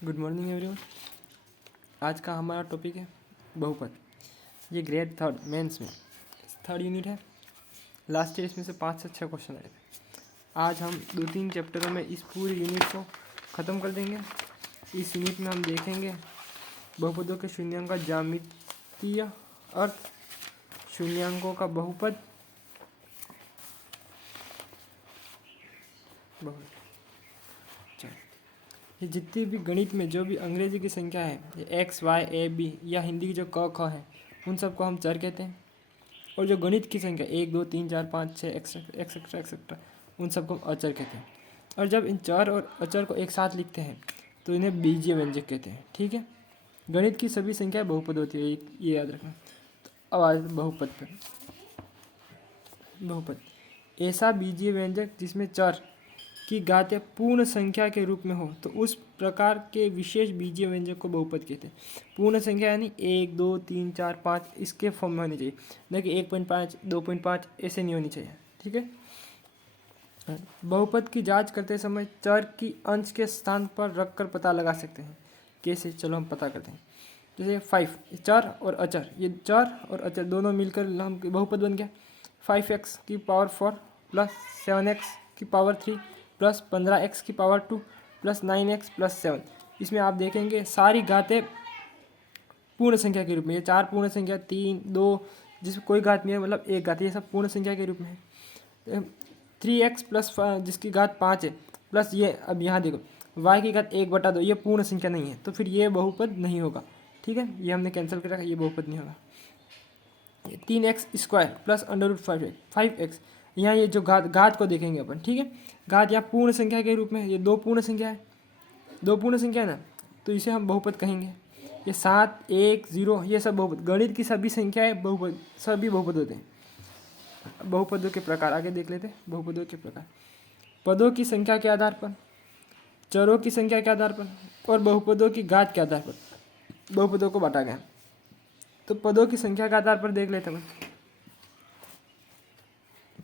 Good morning everyone. आज का हमारा टॉपिक है बहुपद। ये ग्रेड थर्ड मेंस में थर्ड यूनिट है। लास्ट ईयर इसमें से 5 से 6 क्वेश्चन आए थे। आज हम 2-3 चैप्टरों में इस पूरी यूनिट को ख़त्म कर देंगे। इस यूनिट में हम देखेंगे बहुपदों के शून्यांक का ज्यामितीय अर्थ, शून्यांकों का बहुपद, ये जितनी भी गणित में जो भी अंग्रेजी की संख्या है, ये एक्स वाई ए बी या हिंदी की जो क ख है, उन सबको हम चर कहते हैं। और जो गणित की संख्या 1 2 3 4 5 6 एक्सेट्रा एक्सेट्रा, उन सबको हम अचर कहते हैं। और जब इन चर और अचर को एक साथ लिखते हैं तो इन्हें बीजीय व्यंजक कहते हैं। ठीक है, गणित की सभी संख्याएं बहुपद होती है, ये याद रखना। तो अब आते हैं बहुपद पर। बहुपद ऐसा बीजीय व्यंजक जिसमें चर की घातें पूर्ण संख्या के रूप में हो तो उस प्रकार के विशेष बीजीय व्यंजक को बहुपद कहते हैं। पूर्ण संख्या यानी 1 2 3 4 5 इसके फॉर्म में होनी चाहिए, न कि 1.5 2.5 ऐसे नहीं होनी चाहिए। ठीक है, बहुपद की जांच करते समय चर की अंश के स्थान पर रखकर पता लगा सकते हैं। कैसे, चलो हम पता करते हैं। जैसे 5 चर और अचर, ये चर और अचर दोनों मिलकर हम बहुपद बन गया। 5x की पावर 4 प्लस 7x की पावर 3 प्लस 15x की पावर 2 प्लस 9x प्लस 7। इसमें आप देखेंगे सारी घातें पूर्ण संख्या के रूप में। ये 4 पूर्ण संख्या, 3 2 जिसमें कोई घात नहीं है, मतलब एक घात, ये सब पूर्ण संख्या के रूप में है। 3x प्लस जिसकी घात 5 है प्लस ये, अब यहाँ देखो y की घात 1/2, ये पूर्ण संख्या नहीं है, तो फिर ये बहुपद नहीं होगा। ठीक है, ये हमने कैंसिल कर रखा, ये बहुपद नहीं होगा। 3x स्क्वायर प्लस √5 5x, यहाँ ये जो घात को देखेंगे अपन। ठीक है, घात यहाँ पूर्ण संख्या के रूप में, ये 2 पूर्ण संख्या है, 2 पूर्ण संख्या है ना, तो इसे हम बहुपद कहेंगे। ये 7 1 0 ये सब बहुपद, गणित की सभी संख्याएं बहुपद, सभी बहुपद होते हैं। बहुपदों के प्रकार आगे देख लेते हैं। बहुपदों के प्रकार पदों की संख्या के आधार पर, चरों की संख्या के आधार पर और बहुपदों की घात के आधार पर बहुपदों को बांटा गया। तो पदों की संख्या के आधार पर देख लेते हैं।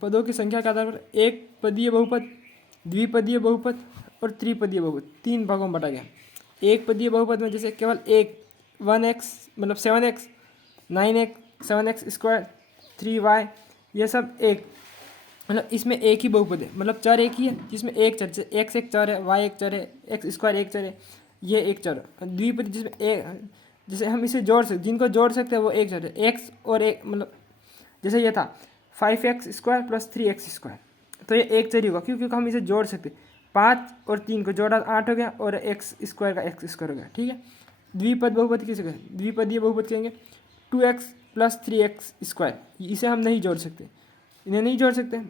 पदों की संख्या के आधार पर एक पदीय बहुपद, द्विपदीय बहुपद और त्रिपदीय बहुपद 3 भागों में बांटा गया। एक पदीय बहुपद में जैसे केवल एक 1x मतलब 7x 9x 7x square 3y, ये सब एक, मतलब इसमें एक ही बहुपद है, मतलब चर एक ही है जिसमें एक चर, जैसे x एक चर है, y एक चर है, x स्क्वायर एक चर है, ये एक चर। द्विपदी जिसमें एक, जैसे हम इसे जोड़ सकते, जिनको जोड़ सकते हैं वो एक चर है, x और एक, मतलब जैसे ये था 5x square plus 3x square, तो ये एक चर ही होगा क्योंकि हम इसे जोड़ सकते। 5 और 3 को जोड़ा 8 हो गया और x स्क्वायर का x स्क्वायर हो गया। ठीक है, द्विपद बहुपद किसे कहेंगे, द्विपदीय बहुपद कहेंगे। 2x प्लस 3x स्क्वायर, इसे हम नहीं जोड़ सकते, इन्हें नहीं जोड़ सकते,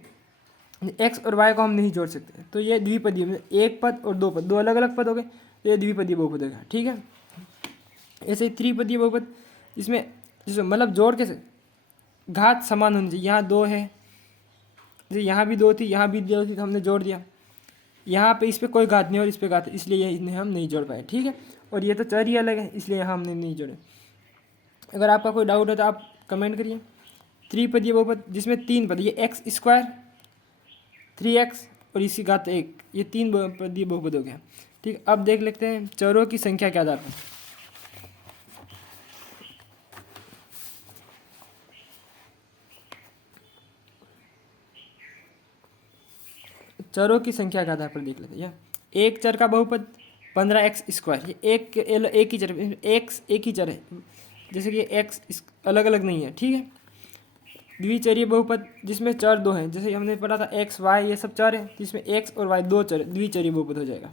x और y को हम नहीं जोड़ सकते, तो ये द्विपदीय, एक पद और दो पद, दो अलग अलग पद हो गए, तो ये द्विपदीय बहुपद हो गया। ठीक है, ऐसे ही त्रिपदीय बहुपद, इसमें मतलब जोड़ के घात समान होनी चाहिए। यहाँ 2 है, जैसे यहाँ भी 2 थी, यहाँ भी 2 थी, तो हमने जोड़ दिया। यहाँ पे इस पर कोई घात नहीं और इस पर घात है, इसलिए इन्हें हम नहीं जोड़ पाए। ठीक है, और ये तो चर ही अलग है, इसलिए यहाँ हमने नहीं जोड़े। अगर आपका कोई डाउट है तो आप कमेंट करिए। त्रिपदीय बहुपद जिसमें 3 पद, ये x स्क्वायर 3x और इसी घात 1, ये 3 पदीय बहुपद हो गया। ठीक, अब देख लेते हैं चरों की संख्या के आधार पर। चरों की संख्या के आधार पर देख लेते हैं। एक चर का बहुपद 15x स्क्वायर, ये एक ही चर, x एक ही चर है, जैसे कि x अलग अलग नहीं है। ठीक है, द्विचरीय बहुपद जिसमें चर 2 हैं, जैसे हमने पढ़ा था x y ये सब चर है, जिसमें x और y 2 चर, द्विचरीय बहुपद हो जाएगा।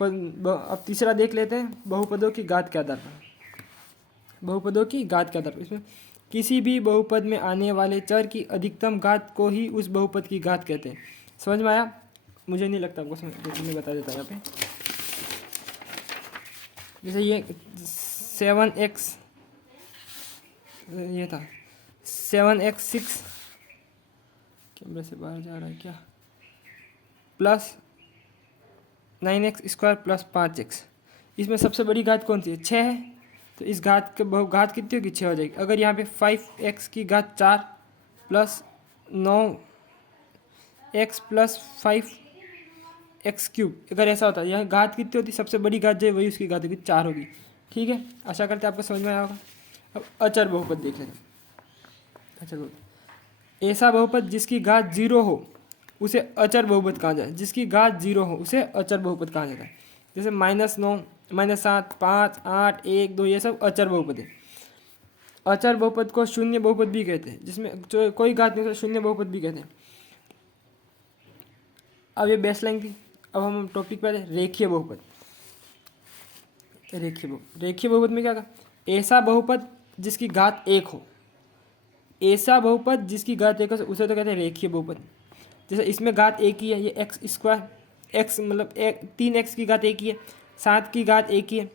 अब तीसरा देख लेते हैं बहुपदों की घात के आधार पर। बहुपदों की घात के आधार पर, इसमें किसी भी बहुपद में आने वाले चर की अधिकतम घात को ही उस बहुपद की घात कहते हैं। समझ में आया? मुझे नहीं लगता आपको समझ, मैं बता देता हूँ यहाँ पे। जैसे ये 7x, ये था 7x6, कैमरे से बाहर जा रहा है क्या, plus 9x square plus 5x, इसमें सबसे बड़ी घात कौन सी है, 6 है, तो इस घात के घात कितनी होगी, 6 हो जाएगी। अगर यहाँ पे 5x की घात 4 plus 9x plus 5 x cube, अगर ऐसा होता है यहाँ घात कितनी होती, सबसे बड़ी घात जो है वही उसकी घात होगी 4 होगी। ठीक है, आशा करते हैं आपको समझ में आया होगा। अब अचर बहुपद देख लेते हैं। अचर बहुपद, ऐसा बहुपद जिसकी घात 0 हो उसे अचर बहुपद कहा जाए, जिसकी घात 0 हो उसे अचर बहुपद कहा जाता है। जैसे -9, -7, 5, 8, 1, 2 ये सब अचर बहुपद है। अचर बहुपद को शून्य बहुपद भी कहते हैं, जिसमें जो कोई घात नहीं, शून्य बहुपद भी कहते हैं। अब ये बेसलाइन थी। अब हम टॉपिक पर रेखीय बहुपद। रेखीय बहुपद में क्या कहा, ऐसा बहुपद जिसकी घात 1 हो, ऐसा बहुपद जिसकी घात 1 हो उसे तो कहते हैं रेखीय बहुपद। जैसे इसमें घात 1 ही है, ये x², x मतलब 3x की घात 1 ही है, 7 की घात 1 ही है।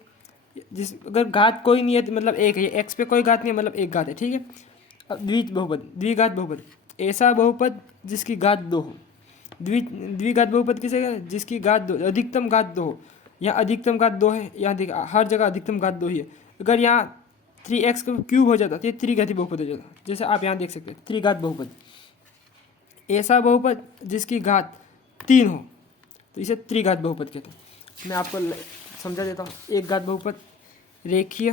जिस अगर घात कोई नहीं है तो मतलब 1 है, x पे कोई घात नहीं है मतलब 1 घात है। ठीक है, अब द्विघात बहुपद, ऐसा बहुपद जिसकी घात 2 हो। द्विघात बहुपद किसे कहते हैं, जिसकी घात 2, अधिकतम घात 2 हो। यहाँ अधिकतम घात 2 है, यहाँ देख हर जगह अधिकतम घात 2 ही है। अगर यहाँ 3x क्यूब हो जाता तो ये त्रिघाती बहुपद हो जाता, जैसे आप यहाँ देख सकते हैं त्रिघात बहुपद। ऐसा बहुपद जिसकी घात 3 हो तो इसे त्रिघात बहुपद कहते हैं। मैं आपको समझा देता हूँ। एक घात बहुपद रेखीय,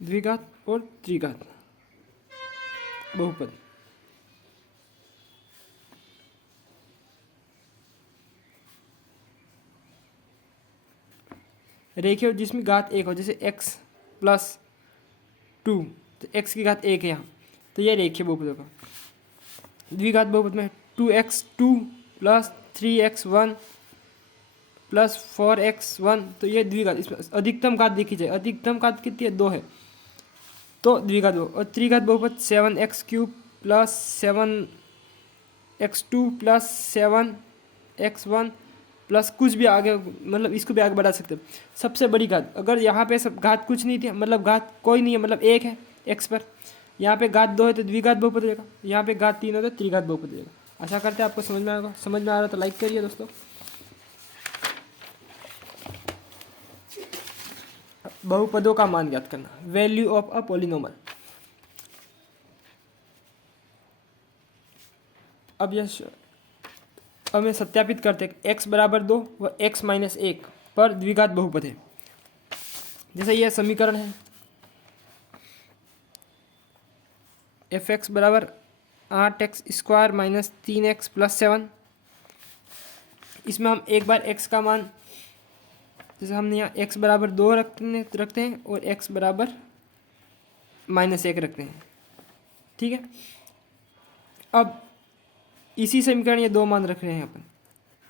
द्विघात और त्रिघात बहुपद। रेखीय जिसमें घात 1 हो, जैसे x+2 तो x की घात 1 है यहाँ, तो ये रेखीय बहुपद होगा। द्विघात बहुपद में 2x2 + 3x1 + 4x1 तो ये द्विघात, इसमें अधिकतम घात देखी जाए, अधिकतम घात कितनी है 2 है तो द्विघात बहुपद। और त्रिघात बहुपद 7x³ + 7x2 + 7x1 प्लस कुछ भी आगे, मतलब इसको भी आगे बढ़ा सकते हैं। सबसे बड़ी घात, अगर यहाँ पे सब घात कुछ नहीं थी, मतलब घात कोई नहीं है, मतलब 1 है x पर, यहाँ पे घात 2 है तो द्विघात बहुपद हो जाएगा, यहाँ पे घात 3 हो तो त्रिघात बहुपद हो जाएगा। आशा करते हैं आपको समझ में आएगा। समझ में आ रहा तो लाइक करिए दोस्तों। बहुपदों का मान ज्ञात करना, वैल्यू ऑफ अ पॉलिनोमल। अब मैं सत्यापित करते हैं x = 2 व x - 1 पर द्विघात बहुपद है। जैसे यह समीकरण है f(x) = 8x² - 3x + 7। इसमें हम एक बार x का मान, जैसे हमने यहाँ x = 2 रखते हैं और x = -1 रखते हैं। ठीक है, अब इसी समीकरण ये दो मान रख रहे हैं अपन,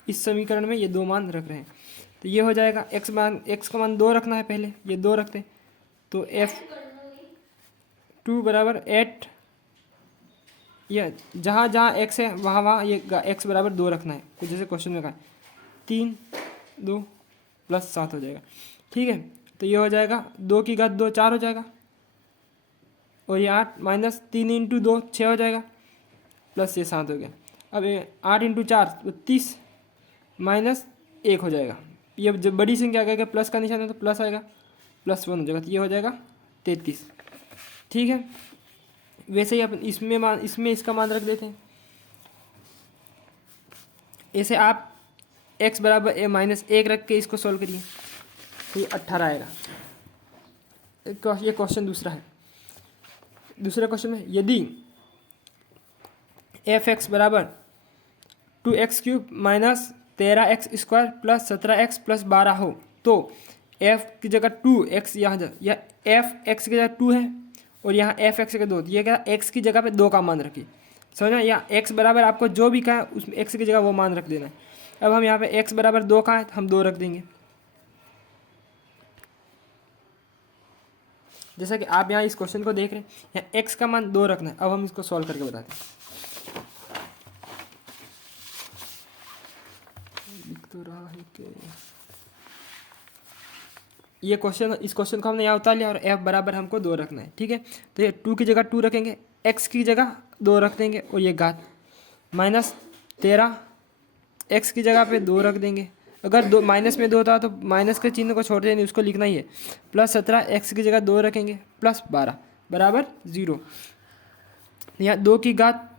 इस समीकरण में ये दो मान रख रहे हैं तो ये हो जाएगा x का मान 2 रखना है, पहले ये 2 रखते हैं तो f2 = 8, ये जहाँ जहाँ x है वहाँ वहाँ ये x = 2 रखना है, तो जैसे क्वेश्चन में कहा 3 2 + 7 हो जाएगा। ठीक है, तो ये हो जाएगा 2 की घात 2 4 हो जाएगा, और ये 8 - 3 × 2 6 हो जाएगा, प्लस ये 7 हो गया। अब 8 × 4 30 -1 हो जाएगा। ये जब बड़ी संख्या आएगा प्लस का निशान है तो प्लस आएगा, +1 हो जाएगा, तो ये हो जाएगा 33। ठीक है, वैसे ही अपन इसमें इसका मान रख देते हैं। ऐसे आप x = -1 रख के इसको सॉल्व करिए तो ये 18 आएगा। ये क्वेश्चन दूसरा है। दूसरे क्वेश्चन में यदि f(x) = 2x³ - 13x² + 17x + 12 हो तो f की जगह 2x, यहाँ या f(x) की जगह 2 है और यहाँ f(x) की जगह 2, ये क्या x की जगह पे 2 का मान रखिए। समझना, यहाँ x बराबर आपको जो भी कहा है उसमें x की जगह वो मान रख देना है। अब हम यहाँ पे x = 2 का है तो हम 2 रख देंगे। जैसा कि आप यहाँ इस क्वेश्चन को देख रहे हैं, यहाँ x का मान 2 रखना है। अब हम इसको सॉल्व करके बताते हैं। तो रहा है कि ये क्वेश्चन, इस क्वेश्चन को हमने यहाँ उतार लिया और f बराबर हमको 2 रखना है। ठीक है, तो ये 2 की जगह 2 रखेंगे, x की जगह 2 रख देंगे और ये घात -13 x की जगह पे 2 रख देंगे। अगर दो माइनस में 2 था तो माइनस के चिन्ह को छोड़ देंगे, उसको लिखना ही है। +17 x की जगह 2 रखेंगे +12 = 0। यहाँ 2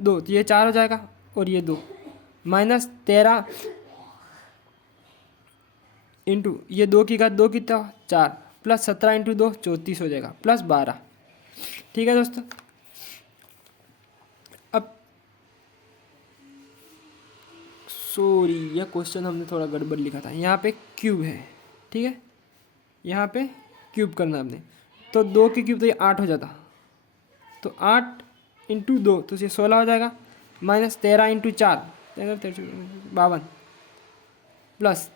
तो ये 4 हो जाएगा और ये 2 -13 इंटू ये 2 कितना 4 प्लस 17 इंटू 2 34 हो जाएगा प्लस 12। ठीक है दोस्तों। अब सॉरी यह क्वेश्चन हमने थोड़ा गड़बड़ लिखा था, यहाँ पे क्यूब है। ठीक है, यहाँ पे क्यूब करना हमने, तो 2 की क्यूब तो ये 8 हो जाता, तो 8 इंटू 2 तो ये 16 हो जाएगा -13 इंटू 4 52 प्लस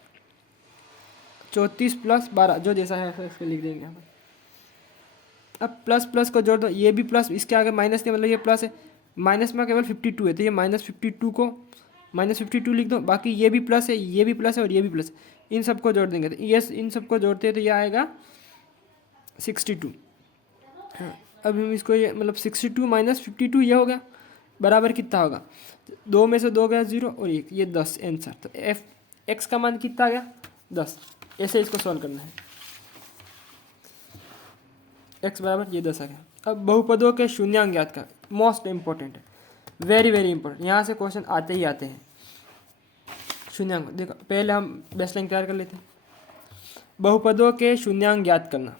34 प्लस 12 जो जैसा है इसको लिख देंगे यहाँ पर। अब प्लस प्लस को जोड़ दो, ये भी प्लस, इसके आगे माइनस के मतलब ये प्लस है, माइनस में केवल 52 है तो ये -52 को -52 लिख दो, बाकी ये भी प्लस है, ये भी प्लस है और ये भी प्लस है, इन सबको जोड़ देंगे तो ये इन सबको जोड़ते हैं तो ये आएगा 62। हाँ, अब हम इसको ये मतलब 62 - 52 ये हो गया बराबर कितना होगा, 2 में से 2 गया 0 और 1 ये 10 आंसर। तो एक्स का मान कितना आ गया 10। ऐसे इसको सॉल्व करना है, एक्स बराबर ये 10 आ गया। अब बहुपदों के शून्यांक ज्ञात का मोस्ट इंपॉर्टेंट है, वेरी वेरी इंपॉर्टेंट, यहाँ से क्वेश्चन आते ही आते हैं। शून्यांक देखो, पहले हम बेसलाइन तैयार कर लेते हैं। बहुपदों के शून्यांक ज्ञात करना,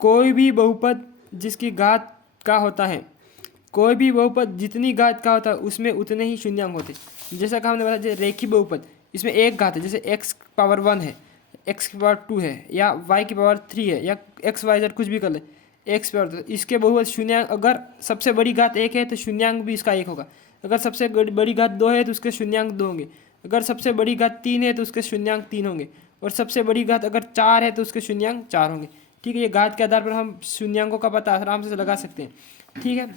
कोई भी बहुपद जिसकी घात का होता है, कोई भी बहुपद जितनी घात का होता है उसमें उतने ही शून्यांक होते हैं। जैसा कि हमने बताया जैसे रेखीय बहुपद, इसमें एक घात है, जैसे x पावर 1 है, x की पावर 2 है, या y की पावर 3 है, या x y z कुछ भी कर ले, x पावर, तो इसके बहुपद शून्यांक अगर सबसे बड़ी घात 1 है तो शून्यांक भी इसका 1 होगा, अगर सबसे बड़ी घात 2 है तो उसके शून्यांक 2 होंगे, अगर सबसे बड़ी घात 3 है तो उसके शून्यांक 3 होंगे, और सबसे बड़ी घात अगर 4 है तो उसके शून्यांक 4 होंगे। ठीक है, ये घात के आधार पर हम शून्यांकों का पता आराम से लगा सकते हैं। ठीक है,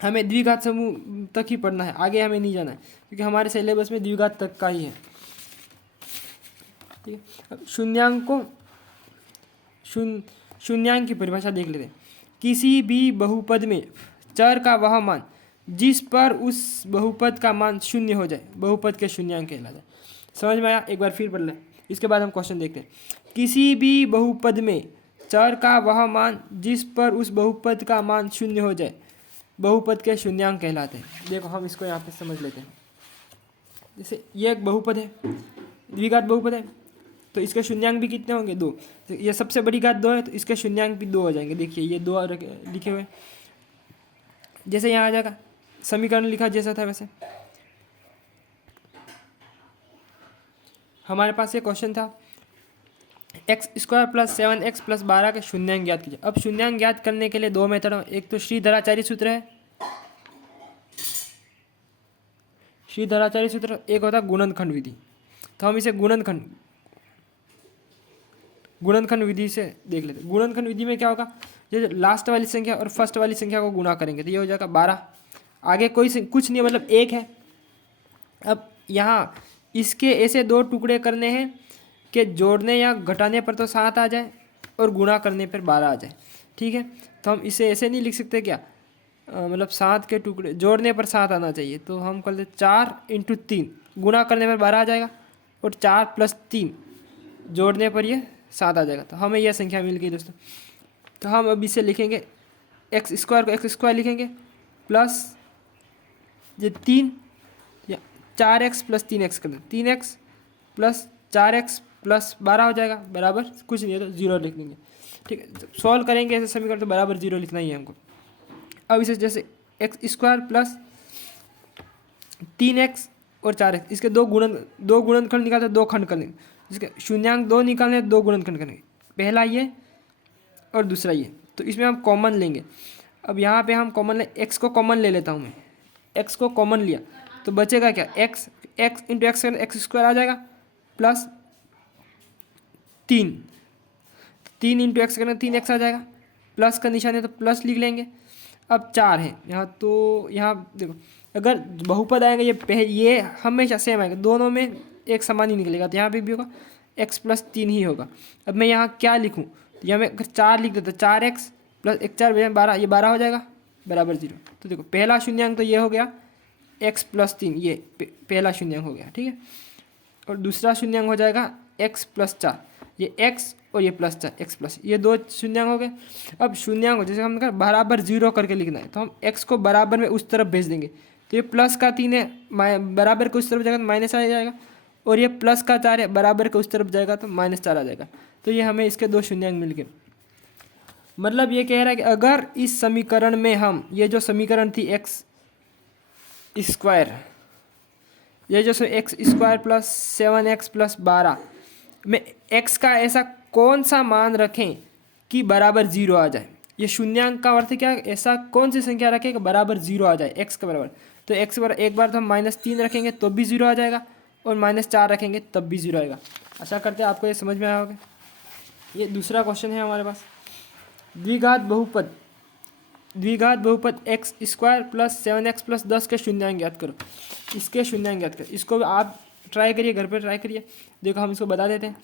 हमें द्विघात समूह तक ही पढ़ना है, आगे हमें नहीं जाना है क्योंकि हमारे सिलेबस में द्विघात तक का ही है। ठीक है, अब शून्यांकों शून्यांक की परिभाषा देख लेते हैं। किसी भी बहुपद में चर का वह मान जिस पर उस बहुपद का मान शून्य हो जाए बहुपद के शून्यांक कहलाता है। समझ में आया? एक बार फिर पढ़ लें, इसके बाद हम क्वेश्चन देखते हैं। किसी भी बहुपद में चर का वह मान जिस पर उस बहुपद का मान शून्य हो जाए बहुपद के शून्यांक कहलाते हैं। देखो हम इसको यहाँ पे समझ लेते हैं। जैसे ये एक बहुपद है, द्विघात बहुपद है, तो इसके शून्यांक भी कितने होंगे 2। तो ये सबसे बड़ी घात 2 है तो इसके शून्यांक भी 2 हो जाएंगे। देखिए ये 2 लिखे हुए, जैसे यहाँ आ जाएगा समीकरण लिखा जैसा था वैसे। हमारे पास ये क्वेश्चन था x² + 7x + 12 के शून्यांक ज्ञात कीजिए। अब शून्यांक ज्ञात करने के लिए 2 मेथड हैं, एक तो श्रीधराचार्य सूत्र है, श्रीधराचार्य सूत्र, एक होता है गुणनखंड विधि। तो हम इसे गुणनखंड विधि से देख लेते हैं। गुणनखंड विधि में क्या होगा, जैसे लास्ट वाली संख्या और फर्स्ट वाली संख्या को गुणा करेंगे तो ये हो जाएगा 12, आगे कुछ नहीं मतलब 1 है। अब यहाँ इसके ऐसे 2 टुकड़े करने हैं कि जोड़ने या घटाने पर तो 7 आ जाए और गुणा करने पर 12 आ जाए। ठीक है, तो हम इसे ऐसे नहीं लिख सकते क्या, मतलब 7 के टुकड़े जोड़ने पर 7 आना चाहिए, तो हम कर लेते 4 × 3 गुणा करने पर 12 आ जाएगा और 4 + 3 जोड़ने पर ये 7 आ जाएगा। तो हमें यह संख्या मिल गई दोस्तों। तो हम अब इसे लिखेंगे x² को x² लिखेंगे प्लस ये 3 या 4x + 3x कर दें, 3x + 4x + 12 हो जाएगा बराबर कुछ नहीं है तो 0 लिख देंगे। ठीक है, सॉल्व करेंगे ऐसे समीकरण तो बराबर 0 लिखना ही है हमको। अब इसे जैसे x² + 3x और 4x, इसके दो गुणनखंड निकालते 2 खंड करेंगे, जिसके शून्यांक 2 निकालने 2 गुणनखंड करेंगे, पहला ये और दूसरा ये, तो इसमें हम कॉमन लेंगे। अब यहाँ पे हम कॉमन ले, x को कॉमन ले लेता हूँ मैं, x को कॉमन लिया तो बचेगा क्या, x × x² आ जाएगा प्लस 3 × x करना 3x आ जाएगा, प्लस का निशान है तो प्लस लिख लेंगे। अब 4 है यहाँ, तो यहाँ देखो अगर बहुपद आएगा ये हमेशा सेम आएगा, दोनों में एक समान ही निकलेगा, तो यहाँ पे भी होगा x + 3 ही होगा। अब मैं यहाँ क्या लिखूँ, तो यहाँ मैं अगर 4 लिख देता 4x + 1 4 12, ये 12 हो जाएगा बराबर 0। तो देखो पहला शून्यांक तो ये हो गया x + 3, ये पहला शून्यांक हो गया। ठीक है, और दूसरा शून्यांक हो जाएगा x + 4, ये x और ये प्लस 4 एक्स प्लस, ये दो शून्यांक हो गए। अब शून्यांक जैसे हम बराबर 0 करके लिखना है, तो हम एक्स को बराबर में उस तरफ भेज देंगे, तो ये प्लस का 3 है, बराबर के उस तरफ जाएगा तो माइनस आ जाएगा, और ये प्लस का 4 है, बराबर के उस तरफ जाएगा तो -4 आ जाएगा। तो ये हमें इसके दो शून्यांक मिल गए। मतलब ये कह रहा है कि अगर इस समीकरण में हम ये जो समीकरण थी एक्स स्क्वायर, ये जो x square plus 7x plus 12 में एक्स का ऐसा कौन सा मान रखें कि बराबर 0 आ जाए। ये शून्यांक का अर्थ क्या है, ऐसा कौन सी संख्या रखें कि बराबर 0 आ जाए एक्स के बराबर। तो एक्स बराबर एक बार तो हम -3 रखेंगे तो भी 0 आ जाएगा, और -4 रखेंगे तब भी 0 आएगा। आशा करते हैं आपको ये समझ में आया होगा। ये दूसरा क्वेश्चन है हमारे पास, द्विघात बहुपद x square plus 7x plus 10 के शून्यांक ज्ञात करो। इसके शून्यांक ज्ञात करो, इसको आप ट्राई करिए, घर पर ट्राई करिए। देखो हम इसको बता देते हैं।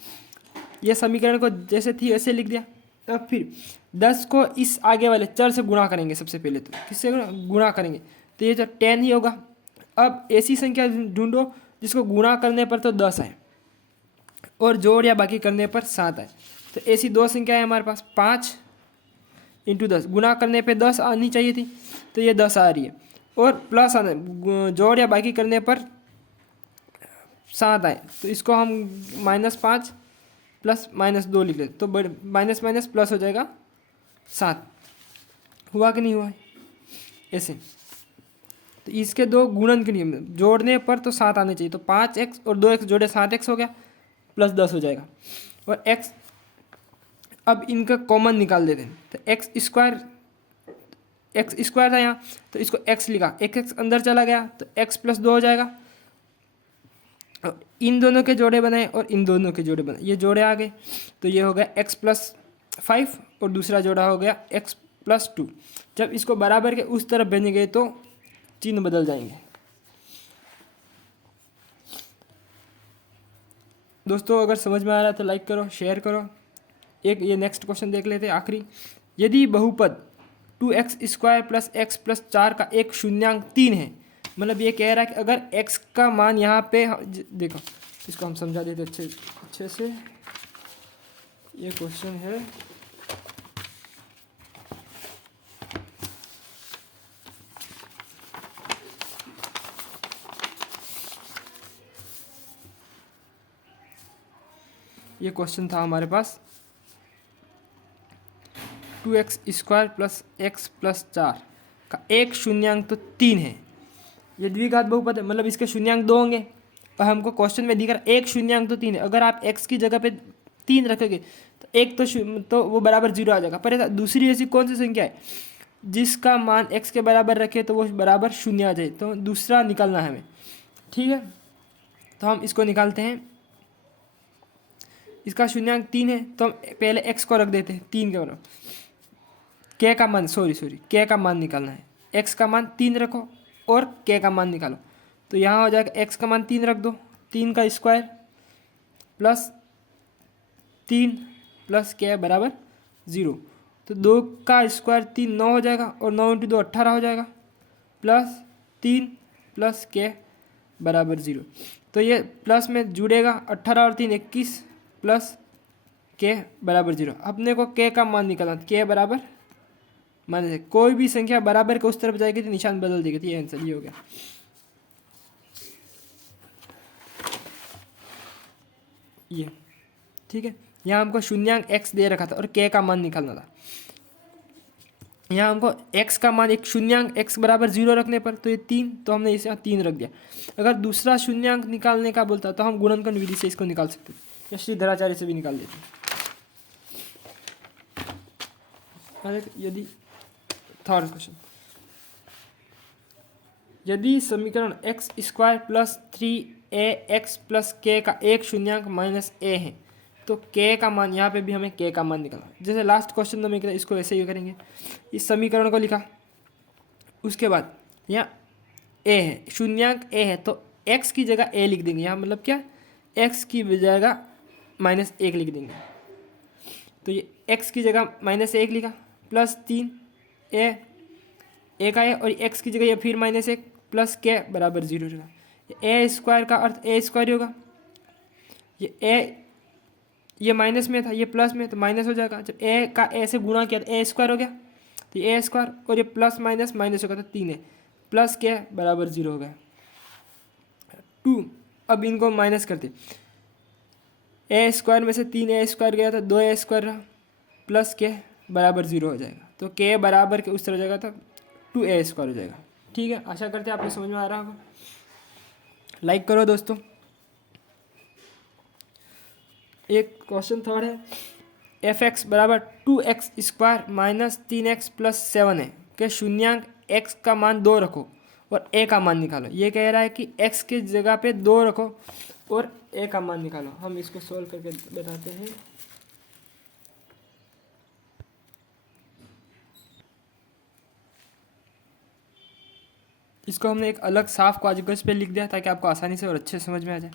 ये समीकरण को जैसे थी वैसे लिख दिया। अब फिर 10 को इस आगे वाले चर से गुणा करेंगे। सबसे पहले तो किससे गुणा करेंगे, तो ये तो 10 ही होगा। अब ऐसी संख्या ढूंढो जिसको गुणा करने पर तो 10 आए और जोड़ या बाकी करने पर 7 आए। तो ऐसी दो संख्या है हमारे पास, 5 × 10, गुणा करने पे 10 आनी चाहिए थी, तो ये 10 आ रही है, और प्लस आने जोड़ या बाकी करने पर 7 आए, तो इसको हम -5 प्लस -2 लिख लेते, तो माइनस माइनस प्लस हो जाएगा 7। हुआ कि नहीं हुआ ऐसे। तो इसके दो गुणन के नियम, जोड़ने पर तो 7 आने चाहिए, तो 5x और 2x जोड़े 7x हो गया, प्लस 10 हो जाएगा, और x अब इनका कॉमन निकाल देते हैं। तो एक्स स्क्वायर था यहाँ, तो इसको x लिखा, x अंदर चला गया तो x प्लस 2 हो जाएगा, और इन दोनों के जोड़े बनाए और इन दोनों के जोड़े बनाए, ये जोड़े आ गए, तो ये हो गया x प्लस 5 और दूसरा जोड़ा हो गया x प्लस 2। जब इसको बराबर के उस तरफ भेजेंगे तो चिन्ह बदल जाएंगे। दोस्तों अगर समझ में आ रहा है तो लाइक करो, शेयर करो। एक ये नेक्स्ट क्वेश्चन देख लेते हैं आखिरी। यदि बहुपद 2x square plus x plus 4 का एक शून्यांक 3 है, मतलब ये कह रहा है कि अगर x का मान यहाँ पे, देखो इसको हम समझा देते अच्छे से। ये क्वेश्चन है ये क्वेश्चन था हमारे पास 2x square plus x plus 4 का एक शून्यांक तो 3 है। ये द्विघात बहुपद है, मतलब इसके शून्यांक 2 होंगे, और हमको क्वेश्चन में दिख रहा है एक शून्यांक तो 3 है। अगर आप x की जगह पे 3 रखोगे तो एक तो वो बराबर 0 आ जाएगा। पर दूसरी ऐसी कौन सी संख्या है जिसका मान x के बराबर रखे तो वो बराबर 0 आ जाए, तो दूसरा निकालना है हमें। ठीक है, तो हम इसको निकालते हैं। इसका शून्यांक 3 है, तो हम पहले x को रख देते हैं 3 के बराबर। k का मान k का मान निकालना है। x का मान 3 रखो और k का मान निकालो, तो यहाँ हो जाएगा x का मान 3 रख दो, 3 का स्क्वायर प्लस 3 प्लस k बराबर 0। तो 2 का स्क्वायर 3 9 हो जाएगा, और 9 × 2 18 हो जाएगा, प्लस 3 प्लस k बराबर 0। तो ये प्लस में जुड़ेगा, 18 और 3 21 प्लस k बराबर 0। अपने को k का मान निकालना, k बराबर मान कोई भी संख्या बराबर के उस तरफ जाएगी तो निशान बदल देगी। तो ये आंसर ये हो गया। ये ठीक है, यहाँ हमको शून्यांक x दे रखा था और k का मान निकालना था। यहाँ हमको x का मान एक शून्यांक x बराबर 0 रखने पर, तो ये 3, तो हमने इसे यहाँ 3 रख दिया। अगर दूसरा शून्यांक निकालने का बोलता तो हम गुणनखंड विधि से इसको निकाल सकते, या श्रीधराचार्य से भी निकाल देते। यदि थर्ड क्वेश्चन, यदि समीकरण x square plus 3ax plus k का एक शून्यांक -a है, तो k का मान, यहाँ पे भी हमें k का मान निकालना। जैसे लास्ट क्वेश्चन में किया, इसको ऐसे ही करेंगे। इस समीकरण को लिखा, उसके बाद यहाँ a है, शून्यांक a है, तो x की जगह a लिख देंगे। यहाँ मतलब क्या, x की जगह -1 लिख देंगे। तो ये x की जगह -1 लिखा, प्लस 3 a का है, और x की जगह ये फिर -1 प्लस k बराबर 0 होगा। a स्क्वायर का अर्थ a स्क्वायर होगा, ये a ये माइनस में था, ये प्लस में, तो माइनस हो जाएगा। जब ए का ए से गुणा किया तो ए स्क्वायर हो गया, तो ए स्क्वायर, और ये प्लस माइनस माइनस होगा तो 3 है, प्लस क्या है बराबर 0 हो गया। 2, अब इनको माइनस करते, ए स्क्वायर में से 3 ए स्क्वायर गया था, 2 ए स्क्वायर रहा, प्लस के बराबर 0 हो जाएगा, तो के बराबर के उस तरह हो जाएगा, तो 2 ए स्क्वायर हो जाएगा। ठीक है, आशा करते हैं आपको समझ में आ रहा होगा। लाइक करो दोस्तों। एक क्वेश्चन थर्ड है, एफ एक्स बराबर 2x square minus 3x plus 7 है कि शून्यांक x का मान 2 रखो और a का मान निकालो। ये कह रहा है कि x की जगह पे 2 रखो और a का मान निकालो। हम इसको सॉल्व करके बताते हैं। इसको हमने एक अलग साफ कागज पे लिख दिया ताकि आपको आसानी से और अच्छे से समझ में आ जाए।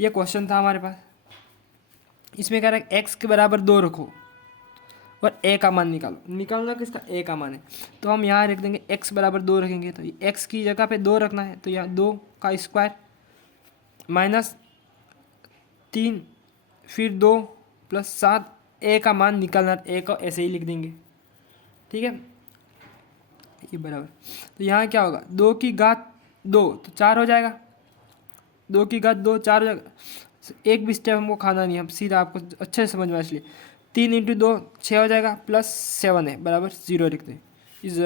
ये क्वेश्चन था हमारे पास, इसमें कह रहा है x के बराबर 2 रखो और a का मान निकालो। निकालना किसका, a का मान है, तो हम यहाँ रख देंगे x बराबर 2 रखेंगे, तो x की जगह पे 2 रखना है, तो यहाँ 2 का स्क्वायर माइनस 3 फिर 2 प्लस 7, a का मान निकालना, a को ऐसे ही लिख देंगे। ठीक है, ये बराबर, तो यहाँ क्या होगा 2 की घात 2 तो 4 हो जाएगा, 2 की घात 2 4 हो जाएगा। एक भी स्टेप हमको खाना नहीं है, हम सीधा आपको अच्छे से समझ में इसलिए 3 इंटू 2 6 हो जाएगा, प्लस 7 है बराबर 0 लिखते हैं। इस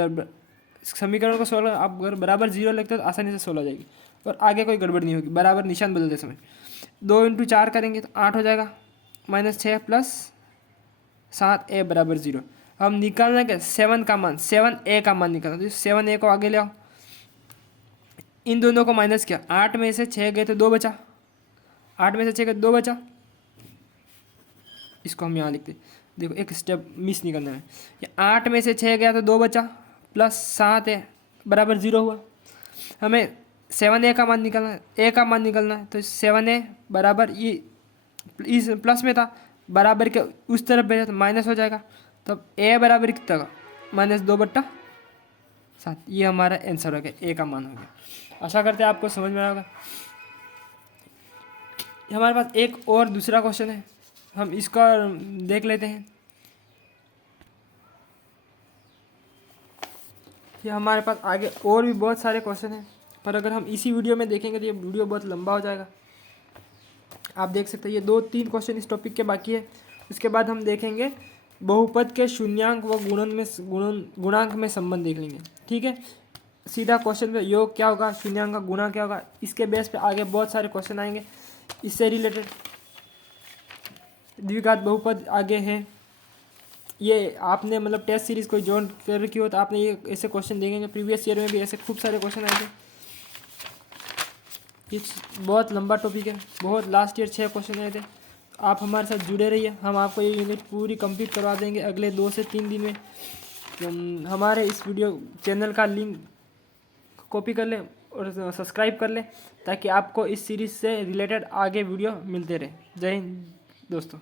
समीकरण को सोल्व आप अगर बराबर 0 लिखते हो तो आसानी से सोल्व हो जाएगी और आगे कोई गड़बड़ नहीं होगी। बराबर निशान बदलते समय 2 इंटू 4 करेंगे तो 8 हो जाएगा, माइनस 6 प्लस 7 ए बराबर 0। हम निकालना क्या 7 का मान, 7 ए का मान निकालना, तो 7 ए को आगे ले आओ, इन दोनों को माइनस किया, 8 में से 6 गए तो 2 बचा, 8 में से 6 गए 2 बचा, इसको हम यहाँ लिखते, देखो एक स्टेप मिस नहीं करना है। ये 8 में से 6 गया तो 2 बचा, प्लस 7 है बराबर 0 हुआ। हमें 7 ए का मान निकालना है, ए का मान निकालना है, तो 7 ए बराबर ये इस प्लस में था, बराबर के उस तरफ भेजा तो माइनस हो जाएगा, तब ए बराबर कितना का -2/7। ये हमारा आंसर हो गया, ए का मान हो गया। आशा करते हैं आपको समझ में आएगा। हमारे पास एक और दूसरा क्वेश्चन है, हम इसका देख लेते हैं। ये हमारे पास आगे और भी बहुत सारे क्वेश्चन हैं, पर अगर हम इसी वीडियो में देखेंगे तो ये वीडियो बहुत लंबा हो जाएगा। आप देख सकते हैं ये 2-3 क्वेश्चन इस टॉपिक के बाकी है। उसके बाद हम देखेंगे बहुपद के शून्यांक व गुणांक में संबंध देख लेंगे। ठीक है, सीधा क्वेश्चन पे योग क्या होगा, शून्यांक का गुणा क्या होगा, इसके बेस पे आगे बहुत सारे क्वेश्चन आएंगे इससे रिलेटेड। द्विघात बहुपद आगे है, ये आपने मतलब टेस्ट सीरीज कोई ज्वाइन कर रखी हो तो आपने ये ऐसे क्वेश्चन देखेंगे। प्रीवियस ईयर में भी ऐसे खूब सारे क्वेश्चन आए थे। ये बहुत लंबा टॉपिक है, बहुत लास्ट ईयर 6 क्वेश्चन आए थे। आप हमारे साथ जुड़े रहिए, हम आपको ये यूनिट पूरी कंप्लीट करवा देंगे अगले 2 से 3 दिन में। हमारे इस वीडियो चैनल का लिंक कॉपी कर लें और सब्सक्राइब कर लें ताकि आपको इस सीरीज़ से रिलेटेड आगे वीडियो मिलते रहे। जय हिंद दोस्तों।